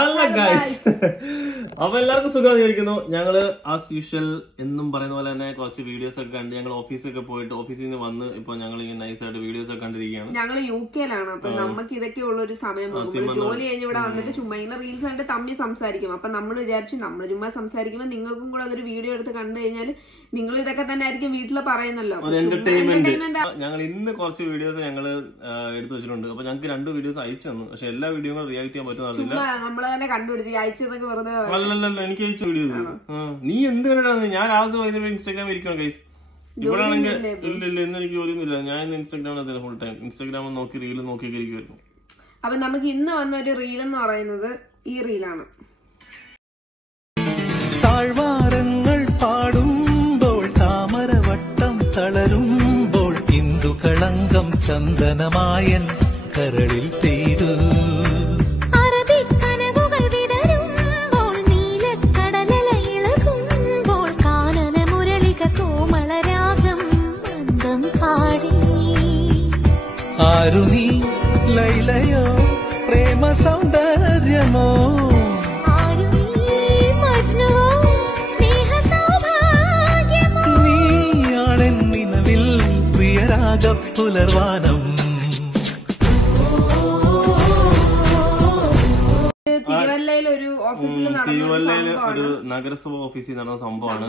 Hello guys. അപ്പൊ എല്ലാവർക്കും സുഖമായിരിക്കുന്നു. ഞങ്ങള് ആസ് യൂഷ്വൽ എന്നും പറയുന്ന പോലെ തന്നെ കുറച്ച് വീഡിയോസ് ഒക്കെ കണ്ട് ഞങ്ങൾ ഓഫീസൊക്കെ പോയിട്ട് ഓഫീസിൽ നിന്ന് വന്ന് ഇപ്പൊ ഞങ്ങൾ ഇങ്ങനെ നൈസായിട്ട് വീഡിയോസ് ഒക്കെ കണ്ടിരിക്കുകയാണ്. ഞങ്ങൾ UK-ലാണ്. അപ്പൊ നമുക്ക് ഇതൊക്കെ ഉള്ള ഒരു സമയം ജോലി കഴിഞ്ഞ് ഇവിടെ വന്നിട്ട് ചുമ്മാ ഇങ്ങനെ റീൽസ് കണ്ട് തമ്മിൽ സംസാരിക്കും. അപ്പൊ നമ്മൾ വിചാരിച്ചു നമ്മൾ ചുമ്മാ സംസാരിക്കുമ്പോൾ നിങ്ങൾക്കും കൂടെ അതൊരു വീഡിയോ എടുത്ത് കണ്ടു കഴിഞ്ഞാൽ നിങ്ങൾ ഇതൊക്കെ തന്നെ ആയിരിക്കും വീട്ടിൽ പറയുന്നല്ലോ. ഞങ്ങൾ ഇന്ന് കുറച്ച് വീഡിയോസ് ഞങ്ങൾ എടുത്തു വെച്ചിട്ടുണ്ട്. അപ്പൊ ഞങ്ങൾക്ക് 2 വീഡിയോസ് അയച്ചു തന്നു. പക്ഷെ എല്ലാ വീഡിയോകളും റിയാക്ട് ചെയ്യാൻ പറ്റുന്നില്ല. നമ്മള് തന്നെ കണ്ടുപിടിച്ചു അയച്ചതൊക്കെ വെറുതെ. അല്ലല്ല എനിക്ക് അയച്ച വീഡിയോ നീ എന്ത് കണ്ടിട്ടാണ്? ഞാൻ ആദ്യം വൈകുന്നേരം Instagram ഇരിക്കണം ഗൈസ്. ഇവിടെ ആണെങ്കിൽ ഇല്ല ഇന്ന് എനിക്ക് ജോലിയൊന്നുമില്ല. ഞാൻ ഇന്ന് Instagram ഫുൾ ടൈം Instagram നോക്കി റീല് നോക്കിയൊക്കെ ഇരിക്കുമായിരുന്നു. അപ്പൊ നമുക്ക് ഇന്ന് വന്ന ഒരു റീൽ എന്ന് പറയുന്നത് ഈ റീലാണ്. താഴ്വാരങ്ങൾ പാടുമ്പോൾ താമരവട്ടം തളരുമ്പോൾ ഇന്ദുകളങ്കം ചന്ദനമായൻ കരളിൽ പെയ്തു. ആരു നീ ലൈലയോ പ്രേമ സൗന്ദര്യമോ നീയാണെൻ നിലവിൽ പ്രിയരാഗ പുലർവാനം. തിരുവല്ലയിൽ ഒരു നഗരസഭ ഓഫീസിൽ നടന്ന സംഭവമാണ്.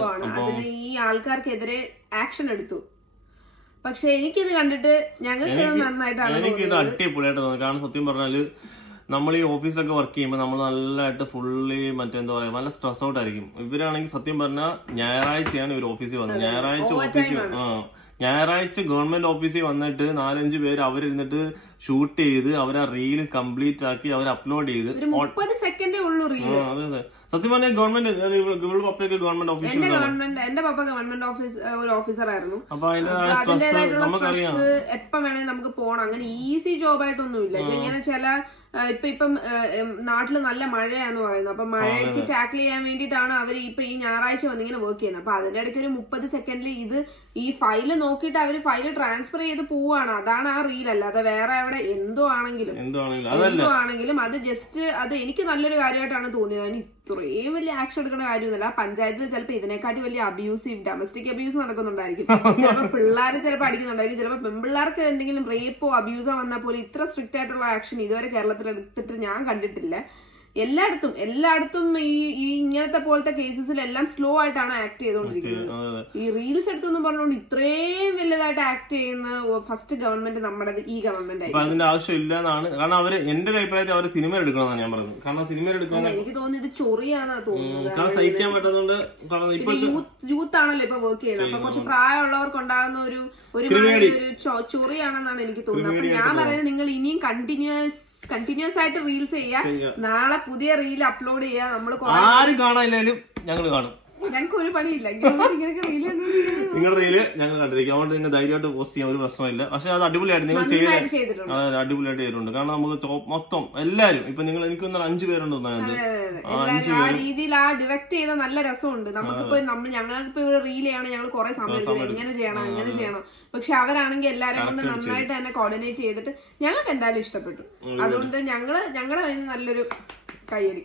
ഈ ആൾക്കാർക്കെതിരെ ആക്ഷൻ എടുത്തു. പക്ഷെ എനിക്കിത് കണ്ടിട്ട് ഞങ്ങൾക്ക് നന്നായിട്ടാണ് എനിക്കിത് അടിപൊളിയായിട്ട് തോന്നുന്നത്. കാരണം സത്യം പറഞ്ഞാല് നമ്മൾ ഈ ഓഫീസിലൊക്കെ വർക്ക് ചെയ്യുമ്പോൾ നമ്മൾ നല്ലതായിട്ട് ഫുള്ളി മറ്റെന്താ പറയാ നല്ല സ്ട്രെസ് ഔട്ട് ആയിരിക്കും. ഇവരാണെങ്കിൽ സത്യം പറഞ്ഞാൽ ഞായറാഴ്ചയാണ് ഇവർ ഓഫീസിൽ വന്നത്. ഞായറാഴ്ച ഗവൺമെന്റ് ഓഫീസിൽ വന്നിട്ട് 4-5 പേര് അവരിരുന്നിട്ട് ഷൂട്ട് ചെയ്ത് അവരാ റീൽ കംപ്ലീറ്റ് ആക്കി അവർ അപ്ലോഡ് ചെയ്ത് 30 സെക്കൻഡേ ഉള്ളൂ റീൽ. അതെ സത്യം പറഞ്ഞാൽ ഗവൺമെന്റ് ഗവൺമെന്റ് ഓഫീസിൽ എന്റെ പപ്പ ഗവൺമെന്റ് ഒരു ഓഫീസർ ആയിരുന്നു. അപ്പൊ അതിന്റേതായിട്ടുള്ള നമുക്കറിയാം എപ്പം വേണേലും നമുക്ക് പോണം. അങ്ങനെ ഈസി ജോബായിട്ടൊന്നും ഇല്ല. ഇങ്ങനെ ചില ഇപ്പം നാട്ടില് നല്ല മഴയാന്ന് പറയുന്നത്. അപ്പൊ മഴയ്ക്ക് ടാക്കിൾ ചെയ്യാൻ വേണ്ടിയിട്ടാണ് അവർ ഇപ്പൊ ഈ ഞായറാഴ്ച വന്നിങ്ങനെ വർക്ക് ചെയ്യുന്നത്. അപ്പൊ അതിന്റെ ഇടയ്ക്ക് ഒരു 30 സെക്കൻഡിൽ ഇത് ഈ ഫയല് നോക്കിയിട്ട് അവര് ഫയല് ട്രാൻസ്ഫർ ചെയ്ത് പോവാണ്. അതാണ് ആ റീൽ. അല്ലാതെ വേറെ അവിടെ എന്തോ ആണെങ്കിലും അത് ജസ്റ്റ് അത് എനിക്ക് നല്ലൊരു കാര്യമായിട്ടാണ് തോന്നിയത്. അതിന് ഇത്രയും വലിയ ആക്ഷൻ എടുക്കേണ്ട കാര്യമൊന്നുമില്ല. പഞ്ചായത്തിൽ ചിലപ്പോൾ ഇതിനെക്കാട്ടി വലിയ അബ്യൂസീവ് ഡൊമസ്റ്റിക് അബ്യൂസ് നടക്കുന്നുണ്ടായിരിക്കും. ചിലപ്പോൾ പിള്ളേരെ ചിലപ്പോൾ അടിക്കുന്നുണ്ടായിരിക്കും. ചിലപ്പോൾ പെൺപിള്ളേർക്ക് എന്തെങ്കിലും റേപ്പോ അബ്യൂസോ വന്നാൽ പോലും ഇത്ര സ്ട്രിക്റ്റ് ആയിട്ടുള്ള ആക്ഷൻ ഇതുവരെ കേരളത്തിൽ എടുത്തിട്ട് ഞാൻ കണ്ടിട്ടില്ല. എല്ലായിടത്തും ഈ ഇങ്ങനത്തെ പോലത്തെ കേസസിലെല്ലാം സ്ലോ ആയിട്ടാണ് ആക്ട് ചെയ്തുകൊണ്ടിരിക്കുന്നത്. ഈ റീൽസ് എടുത്തെന്ന് പറഞ്ഞുകൊണ്ട് ഇത്രയും വലുതായിട്ട് ആക്ട് ചെയ്യുന്ന ഫസ്റ്റ് ഗവൺമെന്റ് നമ്മുടെ ഈ ഗവൺമെന്റ് ആയിരിക്കും. അതിന്റെ ആവശ്യമില്ല എന്നാണ്. കാരണം അവര് എന്റെ അഭിപ്രായത്തിൽ അവർ സിനിമ എടുക്കണമെന്നാണ് ഞാൻ പറഞ്ഞത്. കാരണം സിനിമ എടുക്കണം എനിക്ക് തോന്നുന്നത് ഇത് ചൊറിയാന്നാ തോന്നുന്നത്. സഹിക്കാൻ പറ്റുന്നുണ്ട്. യൂത്ത് ആണല്ലോ ഇപ്പൊ വർക്ക് ചെയ്യുന്നത്. അപ്പൊ കുറച്ച് പ്രായമുള്ളവർക്ക് ഉണ്ടാകുന്ന ഒരു ചൊറിയാണെന്നാണ് എനിക്ക് തോന്നുന്നത്. അപ്പൊ ഞാൻ പറയുന്നത് നിങ്ങൾ ഇനിയും കണ്ടിന്യൂസ് ആയിട്ട് റീൽസ് ചെയ്യാ. നാളെ പുതിയ റീൽ അപ്ലോഡ് ചെയ്യാ. നമ്മള് ആരും കാണാനില്ലാലും ഞങ്ങള് കാണും. ഞങ്ങൾക്ക് ഒരു പണിയില്ല. നിങ്ങളുടെ റീല് ഞങ്ങൾ കണ്ടിരിക്കും. അതുകൊണ്ട് നിങ്ങൾ ധൈര്യമായിട്ട് പോസ്റ്റ് ചെയ്യാൻ ഒരു പ്രശ്നമില്ല. പക്ഷെ അത് അടിപൊളിയായിട്ട് നിങ്ങൾ ചെയ്തിട്ടുണ്ട്. അടിപൊളിയായിട്ട് ചെയ്തിട്ടുണ്ട്. കാരണം നമുക്ക് മൊത്തം എല്ലാരും ഇപ്പൊ നിങ്ങൾ എനിക്കൊന്നും 5 പേരുണ്ടെന്ന് ആ രീതിയിൽ ആ ഡയറക്ട് ചെയ്ത നല്ല രസമുണ്ട്. നമുക്കിപ്പോ ഞങ്ങളിപ്പോ ഒരു റീൽ ചെയ്യണം. ഞങ്ങൾ കുറെ സമയം എടുക്കും. എങ്ങനെ ചെയ്യണം അങ്ങനെ ചെയ്യണം. പക്ഷെ അവരാണെങ്കിൽ എല്ലാരും കൊണ്ട് നന്നായിട്ട് തന്നെ കോർഡിനേറ്റ് ചെയ്തിട്ട് ഞങ്ങൾക്ക് എന്തായാലും ഇഷ്ടപ്പെട്ടു. അതുകൊണ്ട് ഞങ്ങളുടെ അതിന് നല്ലൊരു കയ്യടി.